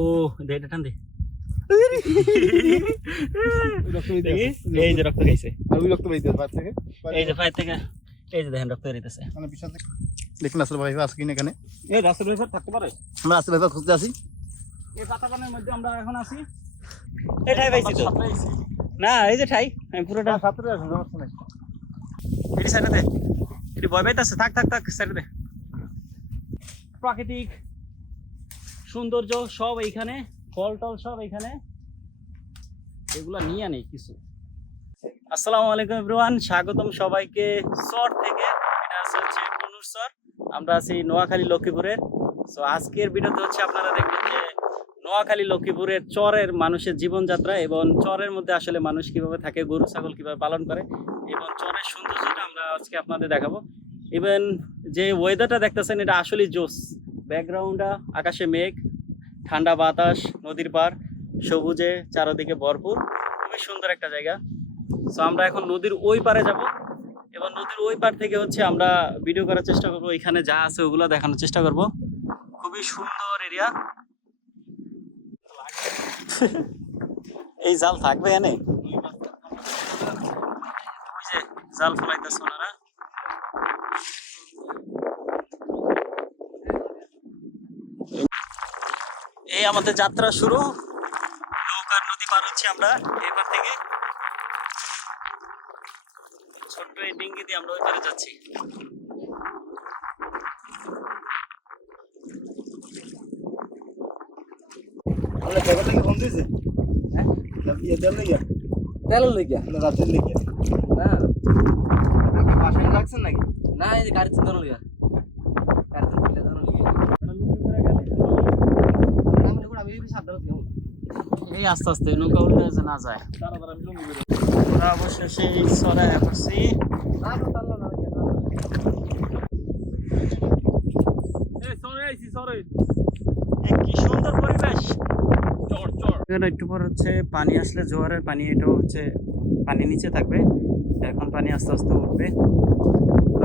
ও দে এটা টান দে এই যে রক্ত গাইছে আমি রক্ত বেরিয়ে পার থেকে এই যে পায়ের থেকে এই যে দেখেন রক্ত বেরিয়েছে মানে পিছন থেকে দেখুন আসলে ভাই আছে কিনা এখানে এই রাসেল ভাই থাকতে পারে আমরা আসলে ভাই খুঁজতে আসি এই পাতাবানের মধ্যে আমরা এখন আছি এই ঠাই পাইছি তো না এই যে ঠাই আমি পুরোটা সাতরে আসুন সমস্যা নাই এটি সাইডে দে এটি ভয় পাইতেছে থাক থাক থাক সাইডে দে প্রাকৃতিক সৌন্দর্য সব এইখানে ফল টল সব এইখানে এগুলা নিয়ে নেই কিছু। আসসালামু আলাইকুম এভরিওয়ান, স্বাগতম সবাইকে চর থেকে। এটা হচ্ছে কুনুর চর, আমরা আছি নোয়াখালী লক্ষ্মীপুরের। সো আজকের ভিডিওতে হচ্ছে আপনারা দেখবেন যে নোয়াখালী লক্ষ্মীপুরের চরের মানুষের জীবনযাত্রা এবং চরের মধ্যে আসলে মানুষ কিভাবে থাকে, গরু ছাগল কিভাবে পালন করে এবং চরের সৌন্দর্যটা আমরা আজকে আপনাদের দেখাবো। ইভেন যে ওয়েদারটা দেখতেছেন এটা আসলেই জোস, ব্যাকগ্রাউন্ডটা আকাশে মেঘ, ঠান্ডা বাতাস, নদীর পার, সবুজে চারদিকে ভরপুর, খুবই সুন্দর একটা জায়গা। সো আমরা এখন নদীর ওই পারে যাব এবং নদীর ওই পার থেকে হচ্ছে আমরা ভিডিও করার চেষ্টা করবো, এখানে যা আছে ওগুলো দেখানোর চেষ্টা করব। খুবই সুন্দর এরিয়া। এই জাল থাকবে এনে, ওই যে জাল ফলাইতেছে ওনারা। এই আমাদের যাত্রা শুরু, নৌকার নদী পার হচ্ছে আমরা এবার থেকে। ছোট্ট এই ডিঙ্গি দিয়ে আমরা ওই পারে যাচ্ছি। আমরা জায়গা থেকে ফোন দিয়েছে হ্যাঁ ইয়ে দেন লাগিয়া তেলের লইগিয়া রাতের লেগে না আপনি বাসায় রাখছেন নাকি না এই যে গাড়ি চিন্তা লইয়া গাড়ি চিন্তা জানো লইয়া আমি সাবধান হই। এই আস্তে আস্তে নৌকা উল্টে যে না যায়। আমরা অবশেষে এই সরায় পড়ছি। না তো তাল্লা না গিয়া এই সরে আইছি সরে। কি সুন্দর পরিবেশ, চর চর। এখানে একটু পর হচ্ছে পানি আসলে, জোয়ারের পানি, এটা হচ্ছে পানি নিচে থাকবে, এখন পানি আস্তে আস্তে উঠবে।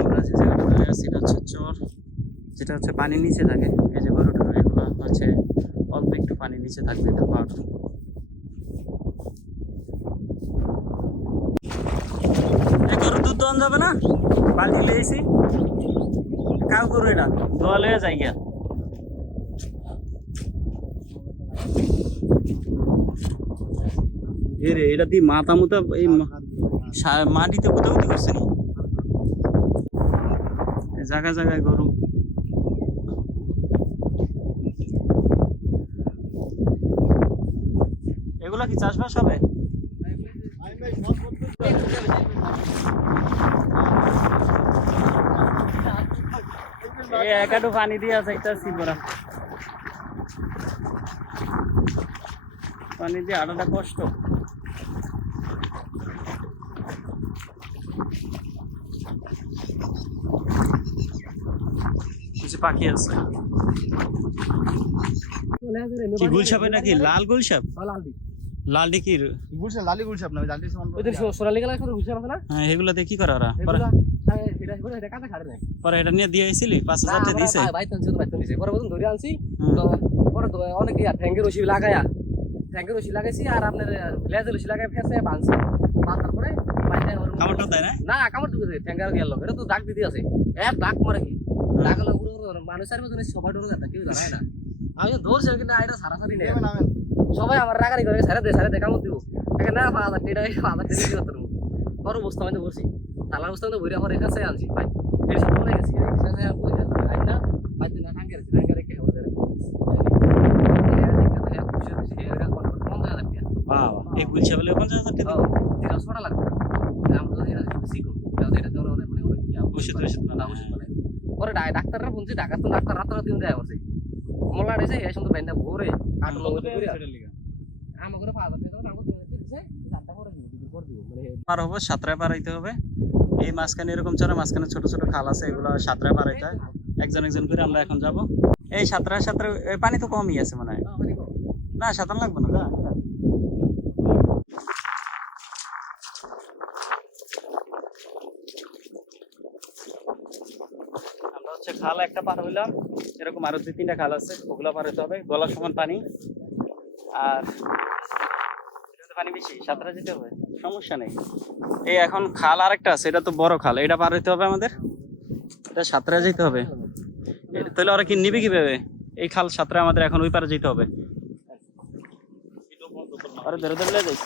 আমরা যে জায়গাটা দাঁড়িয়ে আছি এটা হচ্ছে চর, যেটা হচ্ছে পানি নিচে থাকে। এই যে গরু টরু এগুলো হচ্ছে অল্প একটু পানি নিচে থাকবে, এটা পার। গরু দুধ দোয়ান যাবে না, বালতি লেগেছি কাউ গরু, এটা দোয়া লয়ে যাই গিয়া। এরে এটা দিয়ে মাথা মুতা এই মাটিতে গুতাগুতি করছে নি, জায়গায় জায়গায় গরু। এগুলা কি চাষবাস হবে? একাটু পানি দিয়ে আছে একটা সিবরা, পানি দিয়ে আটাটা কষ্ট। কিছু পাখি আছে, কি গুলশাপে নাকি? লাল গুলশাপ, লাল ডিকির গুলশা লালি গুলশা আপনি লালি সমান ওদের সোনালী গলা করে গুলশা আছে না? হ্যাঁ, এগুলা দিয়ে কি করে ওরা? এটা কাটা খাড়ে না পরে এটা নিয়ে দিয়ে আইছিলি 5,000 টাকা দিয়েছে। ভাই তো নিছে পরে বলুন ধরে আনছি তো পরে তো অনেক ইয়া ট্যাঙ্কের রশি লাগায়া, ট্যাঙ্কের রশি লাগাইছি আর আপনার লেজের রশি লাগাই ফেসে বাঁধছি, বাঁধার পরে কামড়টা দেয় না? না কামড় ঢুকে ট্যাঙ্কের গেল, এটা তো দাগ দিতে আছে, এক দাগ মারে কি দাগ হলো পুরো মানুষের মতন সবাই ডরে যায়, কেউ জানায় না। আমি ধরছি কিন্তু এটা সারাসারি নেই, সবাই আমার রাগারি করে সারা দে কামড় দিব এখানে না 5,000 টাকা দিব তোর বড় বস্তা মধ্যে বসি, তালার বস্তা মধ্যে ভরে আমার এখানে আনছি ভাই। এই সব বলে গেছি না ভাই তুই না টাঙ্গের রেখে হবে বাবা, এই গুলশাপ বলে 50,000 টাকা এটা ছোটা লাগবে আমরা তো এটা শিখো এটা ধরো মানে ওষুধ না ওষুধ মানে পরে ডাক্তাররা বলছে ডাক্তার তো ডাক্তার রাতারাতি দেয়া করছে মোল্লা এসে এই সুন্দর ব্যান্ডা ভরে কাট লোক করে আমাকে 5,000 টাকা আমাকে দিছে চারটা করে দিব মানে পার হবো, সাতরায় পার হইতে হবে। এই মাঝখানে এরকম চরে মাঝখানে ছোট ছোট খাল আছে, এগুলো সাতরায় পার হইতে হয় একজন একজন করে। আমরা এখন যাব এই সাতরায় পানি তো কমই আছে মনে হয়, না সাঁতার লাগবে না। আমরা হচ্ছে খাল একটা পার হইলাম, এরকম আরো 2-3টা খাল আছে, ওগুলো পার হইতে হবে। গলা সমান পানি, আর এটাতে পানি বেশি, সাঁতরা যেতে হবে, সমস্যা নেই। এই এখন খাল আরেকটা আছে, এটা তো বড় খাল, এটা পার হইতে হবে আমাদের, এটা সাঁতরা যেতে হবে। তাহলে ওরা কি নিবে কিভাবে? এই খাল সাঁতরা আমাদের এখন ওই পারে যেতে হবে। আরে ধরে ধরে যাই।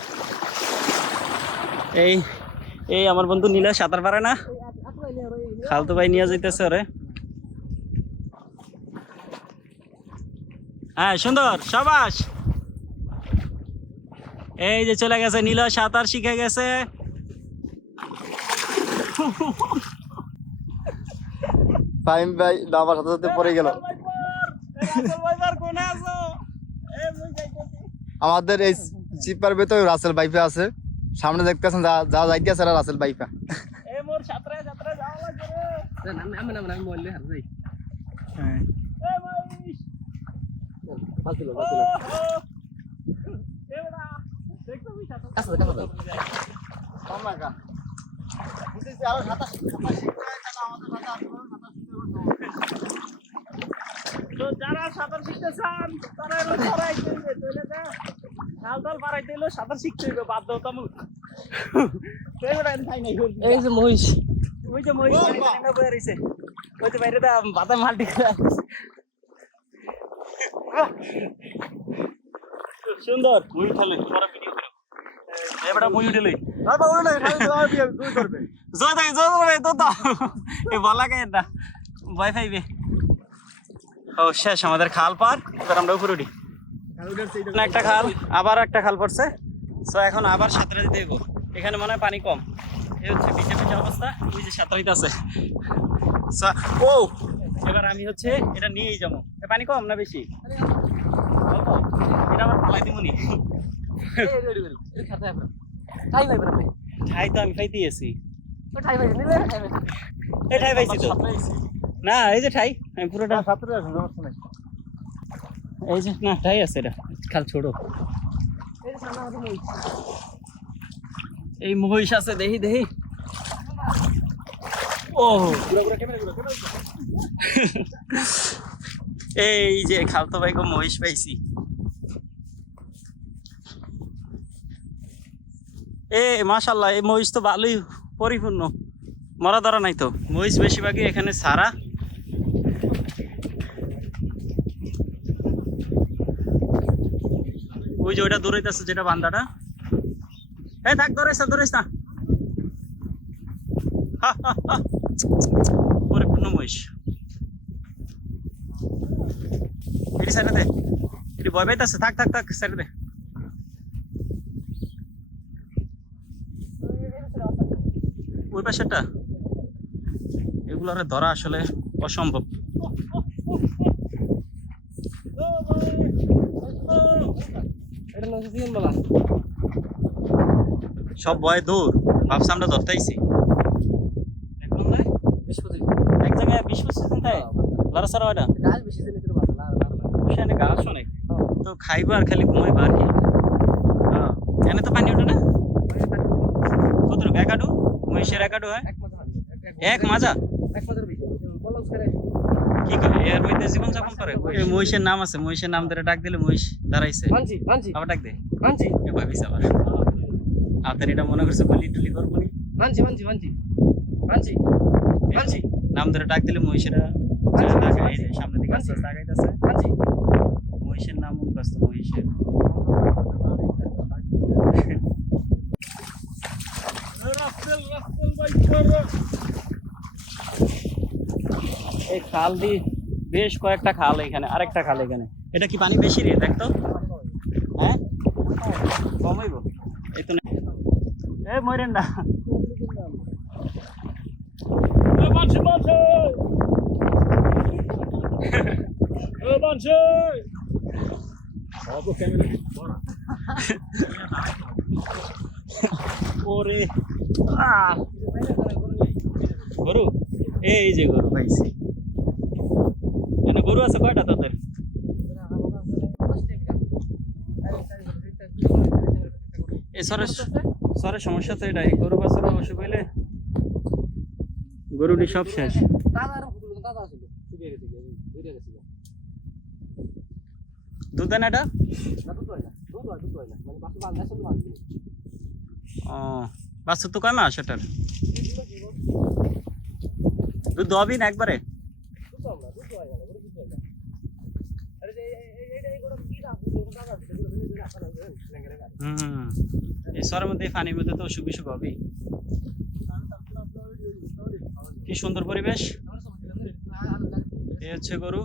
এই এই আমার বন্ধু নীলা সাঁতার পারে না, খালতো ভাই নিয়ে যাইতেছে ওরে। হ্যাঁ সুন্দর, সাবাস। এই যে চলে গেছে নীলা, সাঁতার শিখে গেছে। ফাইম ভাই নামার সাথে সাথে পড়ে গেল। আমাদের এই চিপার ভেতরে রাসেল বাইফা আছে, সামনে দেখতেছেন যা যা যাইতেছে রাসেল বাইফা। আমি বললে হার যাই হ্যাঁ বাতিল যারা সাঁতার শিখতে চান তারা এলো পারাইতে হইবে, তাহলে যা খাল টাল পারাইতে এলো সাঁতার শিখতে হইবে বাধ্যতামূলক। এই যে মহিষ, ওই যে মহিষ বয়ে রয়েছে, ওই যে বাইরে বাদাম মাল্টি করে সুন্দর। মুই খেলে পরে ভিডিও করো, এবারে মুই উঠেলই জয় থাকে জয় করবে তো তো এই বলা কে না ভয় পাইবে। ও শেষ আমাদের খাল পার, এবার আমরা উপরে উঠি। একটা খাল, আবার একটা খাল পড়ছে, তো এখন আবার সাঁতরা দিতে হইব। এখানে মনে হয় পানি কম, এই হচ্ছে ভিজে ভিজে অবস্থা, ওই যে সাঁতরা দিতে আছে। ও এবার আমি হচ্ছে এটা নিয়েই যাবো। পানি কম না বেশি? অল্প, এটা আমার পালাই দিবনি। ঠাই তো আমি পাইতেই আছি, এই ঠাই পাইছি তো না, এই যে ঠাই আমি পুরোটা এই যে না ঠাই আছে, এটা খাল ছোট। এই মহিষ আছে, দেখি দেখি। ও এই যে খালতো ভাই গো মহিষ পাইছি। এ মাশাআল্লাহ, এই মহিষ তো ভালোই পরিপূর্ণ, মরা ধরা নাই তো। মহিষ বেশিরভাগই এখানে সারা। ওই যে ওইটা দৌড়াইতেছে, যেটা বান্দাটা, এই থাক, দৌড়াইস না দৌড়াইস না। পরিপূর্ণ মহিষ। এটি সাইডে দে, এটি ভয় পাইতেছে, থাক থাক থাক সাইডে দে। ওই পাশেটা এগুলোরে ধরা আসলে অসম্ভব। সব ভয় দূর, ভাবছি আমরা ধরতে আইছি। এক জায়গায় 20-25 দিন থাকে লড়া সারা হয় না, গাছ অনেক তো খাইবো আর খালি ঘুমাইবো আর কি। হ্যাঁ এখানে তো পানি ওঠে না, কতটুকু? 1 আডু মহিষের 1 আডু হয়, 1 মাজা। কি করে এর মধ্যে জীবন যাপন করে? মহিষের নাম আছে, মহিষের নাম ধরে ডাক দিলে মহিষ দাঁড়াইছে, আবার ডাক দে ভাবিস আবার আপনার এটা মনে করছে বলি টুলি করবো নি। নাম ধরে ডাক দিলে মহিষেরা সামনের দিকে আস্তে আস্তে আগাইতেছে। মহিষের নাম মুখস্থ, মহিষের এই খাল দি বেশ কয়েকটা খাল এখানে, আরেকটা খাল এখানে। এটা কি পানি বেশি রে? দেখতো, হ্যাঁ কম হইব এই তো। এই মরেন না, ওরে গরু, এই যে গরু পাইছি। গরু আছে কয়টা তোদের? এই সরের সমস্যা তো এটাই, গরু বাছুর অসুখ হইলে গরুটি সব শেষ। দুধ দেয় না এটা? না দুধ হয় না, দুধ হয় না, মানে বাচ্চা বান্ধা শুধু বান্ধবি। ও বাচ্চা তো কয় মাস এটার? দুধ দবি না একবারে? দুধ হয় না, দুধ হয় না, দুধ হয় না। আরে যে এইগুলো কি দাম? দুধ দাম আছে, এগুলো দিলে আপনারা লেঙ্গেরে গাড়ি। এই শহরের মধ্যে পানির মধ্যে তো অসুখ বিসুখ হবেই। কি সুন্দর পরিবেশ। এই হচ্ছে গরু।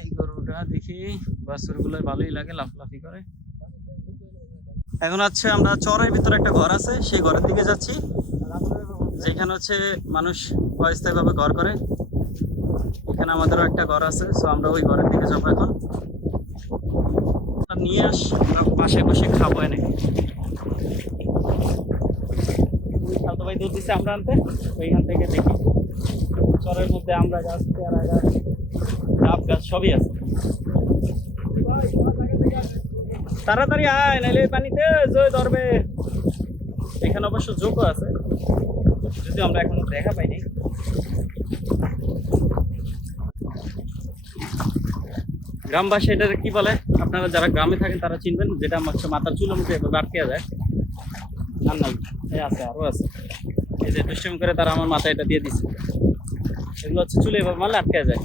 এই গরুটা দেখি বাছুরগুলো ভালোই লাগে, লাফলাফি করে। এখন হচ্ছে আমরা চরের ভিতরে একটা ঘর আছে, সেই ঘরের দিকে যাচ্ছি, যেখানে হচ্ছে মানুষ অস্থায়ীভাবে ঘর করে। এখানে আমাদেরও একটা ঘর আছে, সো আমরা ওই ঘরের দিকে যাবো এখন। নিয়ে আস, বাসায় বসে খাবো এনে। খালতো ভাই দুধ দিচ্ছে আমরা আনতে, ওইখান থেকে দেখি চরের মধ্যে আমরা গাছ, পেয়ারা গাছ, ডাব গাছ সবই আছে। তাড়াতাড়ি আয়, নাইলে পানিতে জয় ধরবে। এখানে অবশ্য যোগও আছে, যদি আমরা এখনো দেখা পাইনি। গ্রামবাসী এটা কি বলে, আপনারা যারা গ্রামে থাকেন তারা চিনবেন, যেটা হচ্ছে মাথার চুলের মধ্যে বাড়তে যায়। আর নাই, এই আছে, আরো আছে। এই যে দুষ্টামি করে তারা আমার মাথায় এটা দিয়ে দিচ্ছে। এগুলো হচ্ছে চুলে এভাবে মারলে আটকে যায়।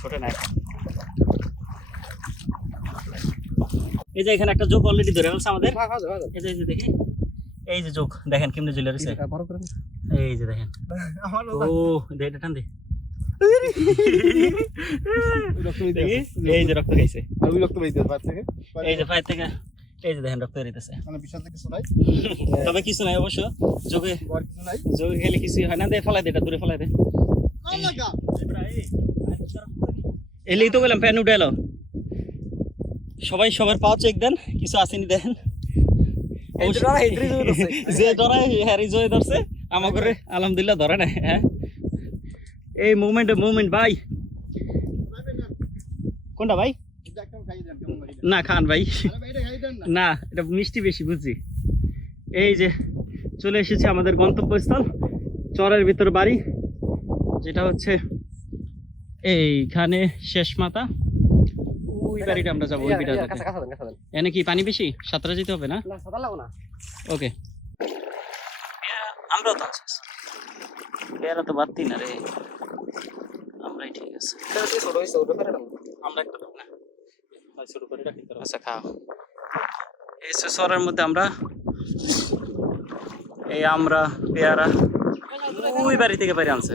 ছোট নাই। এই যে এখানে একটা যোগ অলরেডি ধরে ফেলছে আমাদের। এই যে দেখি, এই যে যোগ দেখেন কেমনে ঝুলে রয়েছে। এই যে দেখেন, ও এটা টান দে। এই যে রক্ত খাইছে, এই যে পায়ের থেকে, এই যে দেখেন রক্ত বেরিতেছে। তবে কিছু নাই অবশ্য, যোগে যোগে গেলে কিছুই হয় না। দে ফেলাই দে, এটা দূরে ফেলাই দে। এলেই তো বললাম প্যান উঠে এলো। সবাই সবার পাও চেক দেন, কিছু আসেনি দেন। যে ধরায় হ্যারি জয় ধরছে, আমার ঘরে আলহামদুলিল্লাহ ধরে না। হ্যাঁ, এই মুভমেন্ট ভাই। কোনটা ভাই? না খান ভাই, না এটা মিষ্টি বেশি বুঝছি। এই যে চলে এসেছে আমাদের গন্তব্যস্থল, চরের ভিতর বাড়ি, যেটা হচ্ছে এইখানে শেষ মাথা। ওই বাড়িটা আমরা যাবো, ওই বিটা। এনে কি পানি বেশি? সাঁতরা যেতে হবে না? ওকে, আমরাও তো আছি। পেয়ারা তো বাড়তি না রে, আমরাই ঠিক আছে। আমরা একটা না শুরু করে রাখি। আচ্ছা খাও। এই শহরের মধ্যে আমরা এই আমরা পেয়ারা ওই বাড়ি থেকে বাইরে আনছে।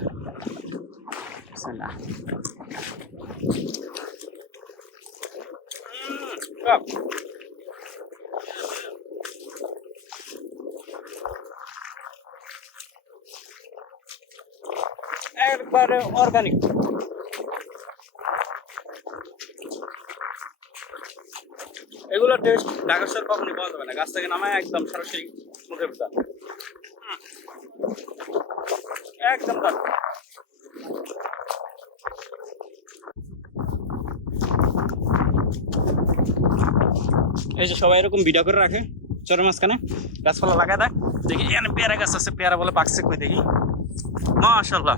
একবারে অর্গানিক। এগুলো টেস্ট ঢাকা শহর কখনই পাওয়া যাবে না, গাছ থেকে নামায় একদম সরাসরি মুখে ভিতর, একদম দারুণ। এই যে সবাই এরকম ভিডিও করে রাখে চরের মাঝখানে, গাছপালা লাগায় দেয়। দেখি এখানে পেয়ারা গাছ আছে, পেয়ারা বলে পাকছে কই দেখি। মাশাআল্লাহ,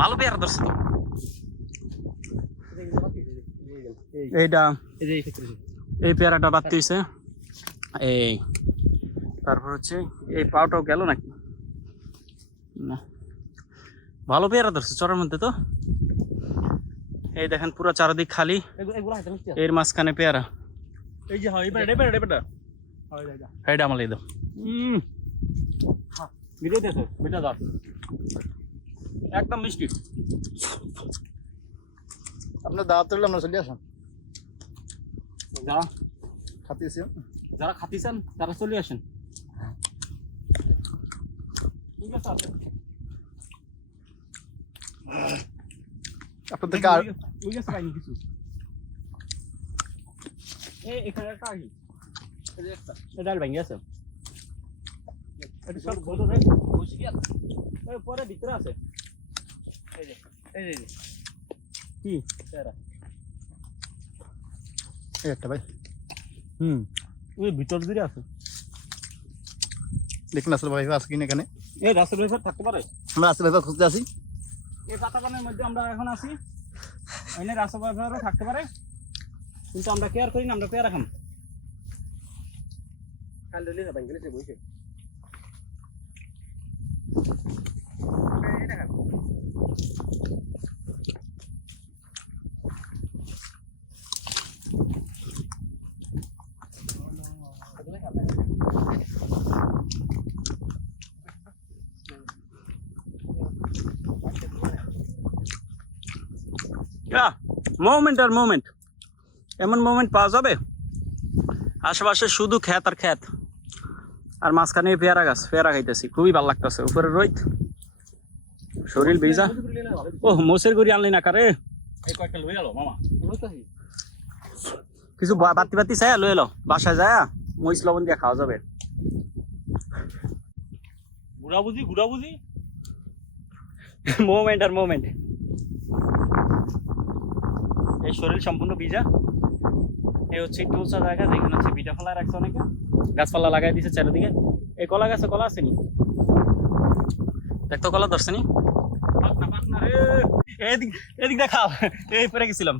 ভালো পেয়ারা ধরছে তো। এইটা এই পেয়ারাটা বাড়তি হয়েছে। এই তারপর হচ্ছে এই পাওটাও গেল নাকি না, ভালো পেয়ারা ধরছে চরের মধ্যে তো। এই দেখেন পুরো চারদিক খালি, এর মাঝখানে পেয়ারা। এই যে হয় এইটা আমার এই দাও। একদম মিষ্টি। আপনার দাওয়াত করলে আমরা চলে আসুন। যারা খাতিয়েছি, যারা খাতিছেন তারা চলে আসেন। ঠিক আছে, আপনাদের কার ওই গেছে পাইনি কিছু। এখানে একটা আগে ডাল ভেঙে গেছে, এটা সব বড় রে বসে গিয়া পরে ভিতরে আছে। এই যে কি পেয়ারা এই একটা ভাই, ওই ভিতর দিকে আছে। দেখুন আসলে ভাই আছে কিনা এখানে। এই রাসেল ভাই থাকতে পারে? আমরা আসলে ভাই খুঁজতে আসি। এই বাতাবরণের মধ্যে আমরা এখন আছি, এনে রাস্তা ব্যবহারও থাকতে পারে, কিন্তু আমরা কেয়ার করি না, আমরা পেয়ারা খাম। কাল দিলে না ব্যাংকে এসে বসে মোমেন্ট আর মোমেন্ট, এমন মোমেন্ট পাওয়া যাবে আশেপাশে শুধু ক্ষেত আর ক্ষেত, আর মাঝখানে পেয়ারা গাছ, পেয়ারা খাইতেছি, খুবই ভালো লাগতেছে। উপরে রোদ, শরীর ভিজা। ও মোষের গড়ি আনলি না কারে, এই কয়েকটা লই এলো মামা, কিছু বাতি বাতি চাই লই এলো, বাসায় যায় মরিচ লবণ দিয়ে খাওয়া যাবে। গুড়া বুঝি মোমেন্ট আর মোমেন্ট। এই শরীর সম্পূর্ণ ভিজা। এই হচ্ছে একটু উঁচা জায়গা, যেখানে হচ্ছে ভিটা ফেলা রাখছে অনেকে, গাছপালা লাগাই দিছে চারিদিকে। এই কলা গাছে কলা আসেনি, দেখতো কলা ধরছেনি। এদিক দিয়ে খাও, এই পরে গেছিলাম,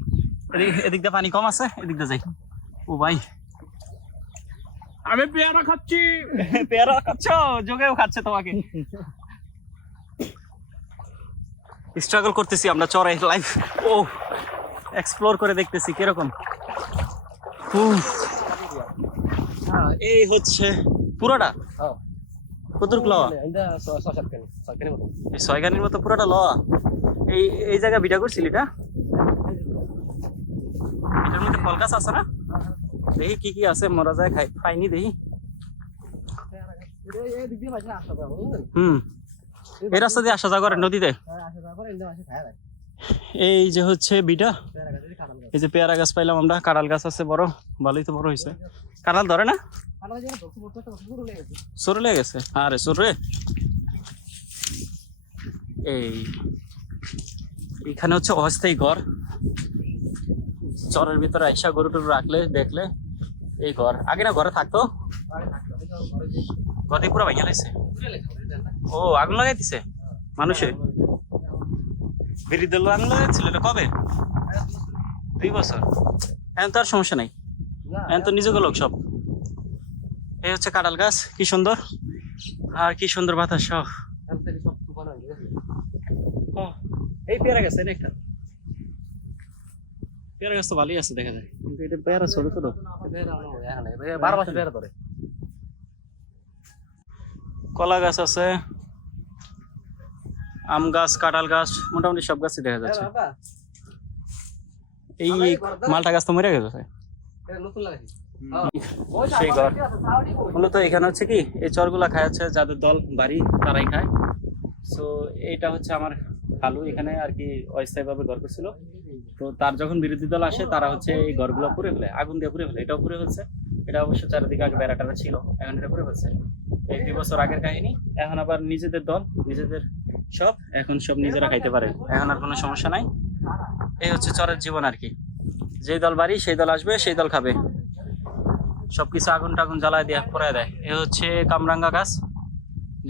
এদিক দিয়ে পানি কম আছে, এদিক দিয়ে যাই। ও ভাই আমি পেয়ারা খাচ্ছি। পেয়ারা খাচ্ছ, যোগেও খাচ্ছে তোমাকে। স্ট্রাগল করতেছি আমরা চড়াই লাইফ, ও এক্সপ্লোর করে দেখতেছি কিরকম। এই হচ্ছে পুরোটা কতটুক লওয়া, এই 6 গানির মতো পুরোটা লওয়া। এই জায়গা ভিডিও করছিল, এটা এটার মধ্যে ফল গাছ আছে না, দেখি কি কি আছে, মরা যায় পাইনি দেখি। এই রাস্তা দিয়ে আসা যাওয়া করে নদীতে। এই যে হচ্ছে বিটা, এই যে পেয়ারা গাছ পাইলাম আমরা, কাঁঠাল গাছ আছে বড়, ভালোই তো বড় হয়েছে। কাঁঠাল ধরে না, সরে লেগে গেছে, আরে সরে। এইখানে হচ্ছে অস্থায়ী ঘর, চরের ভিতরে আইসা গরু টরু রাখলে দেখলে এই ঘর। আগে না ঘরে থাকতো, গদি পুরো ভাঙিয়া লাগছে। ও আগুন লাগাই দিছে মানুষে, বিরোধী দল আগুন লাগাইছিল। এটা কবে? 2 বছর। এখন তো আর সমস্যা নাই, এখন তো নিজেকে লোক সব। এই হচ্ছে কাঁঠাল গাছ, কি সুন্দর, আর কি সুন্দর বাতাস সব। এই পেয়ারা গাছ, একটা পেয়ারা গাছ তো ভালোই আছে দেখা যায়, কিন্তু এটা পেয়ারা ছোট ছোট। 12 মাসে পেয়ারা ধরে। কলা গাছ আছে, আম গাছ, কাঁঠাল গাছ, মোটামুটি সব গাছই দেখা যাচ্ছে। এই মালটা গাছ তো মরে গেছে। সেই ঘর মূলত এখানে হচ্ছে কি, এই চরগুলা খায় হচ্ছে যাদের দল বাড়ি তারাই খায়। সো এইটা হচ্ছে আমার খালু এখানে আর কি অস্থায়ীভাবে ঘর করছিল। তো তার যখন বিরোধী দল আসে, তারা হচ্ছে এই ঘরগুলো পুড়ে ফেলে, আগুন দিয়ে পুড়ে ফেলে। এটাও পুড়ে ফেলছে, এটা অবশ্য চারিদিকে আগে বেড়াটারা ছিল, এখন এটা পুড়ে ফেলছে। এই 2 বছর আগের কাহিনী। এখন আবার নিজেদের দল, নিজেদের সব, এখন সব নিজেরা খাইতে পারে, এখন আর কোনো সমস্যা নাই। এই হচ্ছে চরের জীবন আর কি, যেই দল বাড়ি সেই দল আসবে, সেই দল খাবে, সবকিছু আগুন টাগুন জ্বালায় দিয়ে পড়ায় দেয়। এ হচ্ছে কামরাঙ্গা গাছ,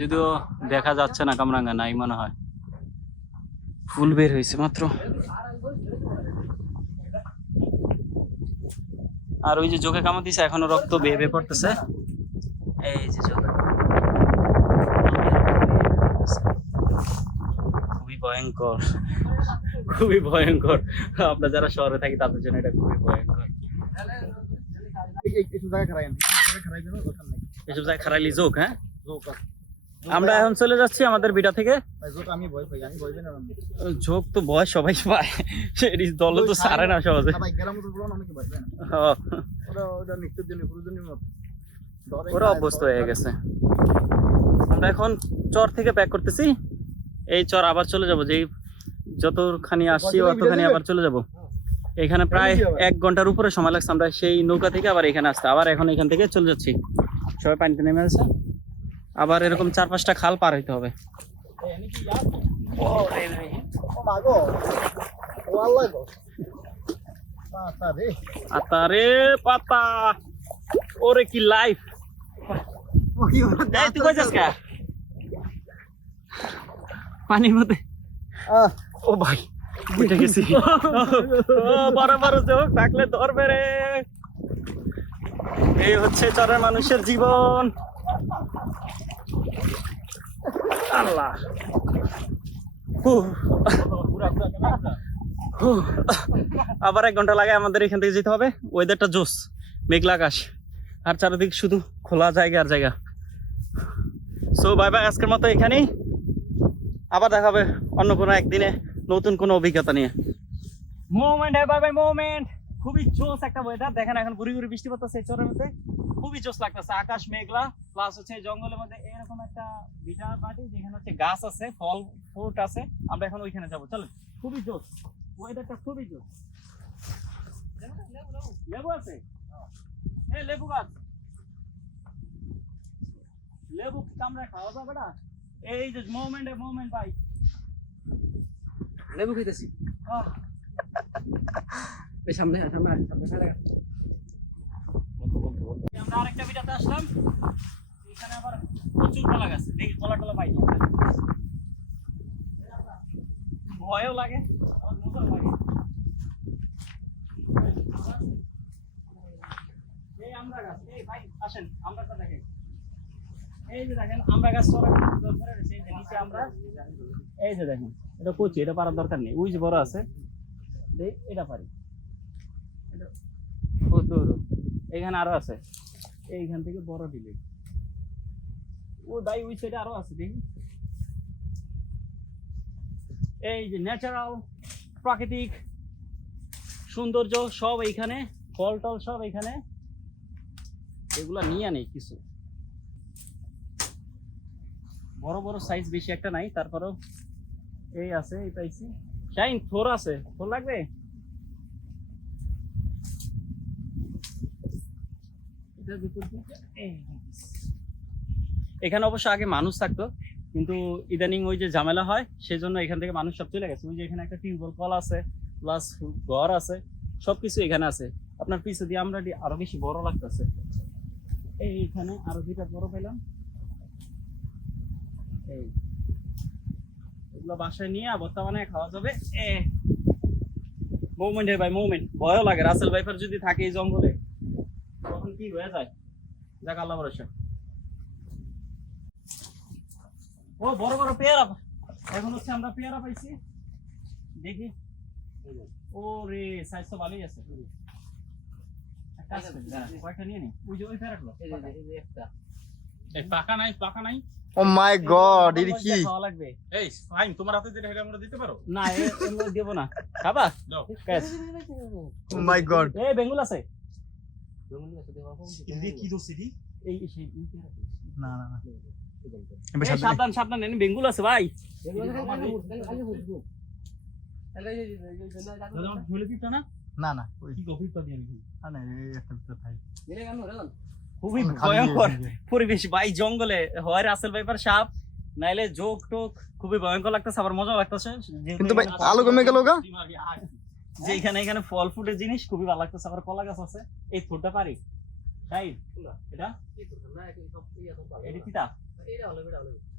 যদিও দেখা যাচ্ছে না, কামরাঙ্গা নাই মনে হয়, ফুল বের হয়েছে মাত্র। আর ওই যে চোখে কামড় দিছে, এখনো রক্ত বেয়ে বেয়ে পড়তেছে। এই যে চোখ, খুবই ভয়ঙ্কর, খুবই ভয়ঙ্কর। আমরা যারা শহরে থাকি তাদের জন্য এটা খুবই ভয়ঙ্কর। এসব জায়গায় খারাইলি যোগ, হ্যাঁ আমরা এখন চলে যাচ্ছি আমাদের বিটা থেকে। ঝোঁক তো ভয় সবাই পায়, দলে তো সারে না সহজে। ওরা অভ্যস্ত হয়ে গেছে। আমরা এখন চর থেকে ব্যাক করতেছি, এই চর আবার চলে যাব, যেই যতখানি আসছি অতখানি আবার চলে যাব। এখানে প্রায় 1 ঘন্টার উপরে সময় লাগছে আমরা সেই নৌকা থেকে আবার এখানে আসতে। আবার এখন এখান থেকে চলে যাচ্ছি, সবাই পানিতে নেমে আছে। আবার এরকম 4-5টা খাল পার হইতে হবে। আতারে পাতা, ওরে কি লাইফ। তুই কই যাস কা পানির মধ্যে? ও ভাই উঠে গেছি। ও বড় বড় চোখ থাকলে ধরবে রে। এই হচ্ছে চরের মানুষের জীবন। আল্লাহ আবার 1 ঘন্টা লাগে আমাদের এখান থেকে যেতে হবে। ওয়েদারটা জোস, মেঘলা আকাশ আর চারিদিক শুধু খোলা জায়গা আর জায়গা। সো বাই বাই, আজকের মতো এখানেই। আবার দেখাবে অন্য কোনো একদিনে নতুন কোনো অভিজ্ঞতা নিয়ে। মোমেন্ট হ্যাঁ, বাই বাই মোমেন্ট। খুবই জোস একটা ওয়েদার। দেখেন এখন ঘুরি ঘুরি বৃষ্টি পড়তেছে এই চরের মধ্যে, খুবই জোস লাগতেছে। আকাশ মেঘলা, প্লাস হচ্ছে জঙ্গলের মধ্যে এরকম একটা ভিটা বাড়ি যেখানে হচ্ছে গাছ আছে, ফল ফ্রুট আছে। আমরা এখন ওইখানে যাবো, চলো। খুবই জোস ওয়েদারটা, খুবই জোস। লেবু আছে, এই লেবু গাছ, লেবু কামড়া খাওয়া যাবে না। এই যে মোমেন্টে মোমেন্ট ভাই, লেবু খাইতেছি। এই সামনে সামনে সামনে সামনে। আমরা আরেকটা ভিডিওতে আসলাম। এখানে আবার প্রচুর কলা গাছ, দেখি কলা টলা পাই। ভয়ও লাগে, আবার মজাও লাগে। এই আমরা গাছ, এই ভাই আসেন আমরাটা দেখেন। এই যে দেখেন আমরা গাছ নিচে আমরা, এই যে দেখেন এটা কচি, এটা পারার দরকার নেই। ওই যে বড় আছে, এটা পারি। এইখানে আরো আছে, এইখান থেকে বড় দিলে ওই ভাই ওই সাইডে আরো আছে দেখি। এই যে ন্যাচারাল প্রাকৃতিক সৌন্দর্য সব এইখানে, ফল টল সব এইখানে। এগুলা নিয়ে নেই কিছু, বড় বড় সাইজ বেশি একটা নাই, তারপরেও এই আছে, এই পাইছি। শাইন থোর আছে, থোর লাগবে? এখানে অবশ্য আগে মানুষ থাকতো, কিন্তু ইদানিং ওই যে ঝামেলা হয় সেজন্য এখান থেকে মানুষ সব চলে গেছে। ওই যে এখানে একটা টিউবওয়েল কল আছে, প্লাস ঘর আছে, সবকিছু এখানে আছে। আপনার পিছু দিয়ে আমরা আরো বেশি বড় লাগতেছে। এইখানে আরো 2টা বড় পেলাম। এই এগুলো বাসায় নিয়ে ভর্তা বানায় খাওয়া যাবে। মুভমেন্ট হে ভাই মুভমেন্ট, ভয়ও লাগে। রাসেল ভাইপার যদি থাকে এই জঙ্গলে তখন কি হয়ে যায়। যাক আল্লাহ ভরসা। ও বড় বড় পেয়ারা, এখন হচ্ছে আমরা পেয়ারা পাইছি, দেখি। ও রে সাইজ তো ভালোই আছে। কয়েকটা নিয়ে নি, ওই যে ওই পেয়ারাগুলো একটা পাকা নাই, পাকা নাই। ও মাই গড, এটা কি? খাওয়া লাগবে। এই ফাইন, তোমার হাতে যেটা এটা আমরা দিতে পারো? না এগুলো দেব না, খাবা? দাও। ক্যাশ। ও মাই গড, এই বেঙ্গুল আছে। এদি কি দোষী দি? এই সেই না না না, এই সাবধান সাবধান, এনে বেঙ্গুল আছে ভাই। দাদা আমার ঝোলে পিঠটা না? না না, ওই কি গভীরটা দিয়ে আমি। না এই একটা ভিতর ভাই। খুবই ভয়ঙ্কর পরিবেশ ভাই, জঙ্গলে হয় রাসেল ভাইপার সাপ, নাইলে জোক টোক। খুবই ভয়ঙ্কর লাগতেছে, আবার মজা লাগতেছে। কিন্তু ভাই আলো কমে গেল গা। যে এখানে এখানে ফল ফুটের জিনিস খুবই ভালো লাগতেছে। আবার কলা গাছ আছে, এই ফুটটা পারি তাই। এটা এটা কিটা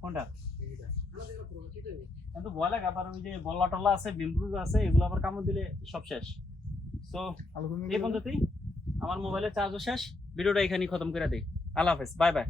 কোনটা? কিন্তু ভয় লাগে। আবার ওই যে বল্লা টল্লা আছে, বিমরু আছে, এগুলো আবার কামড় দিলে সব শেষ। তো এই পর্যন্তই। আমার মোবাইলের চার্জও শেষ। ভিডিওটা এখানেই খতম করে দিই। আল্লাহ হাফেজ, বাই বাই।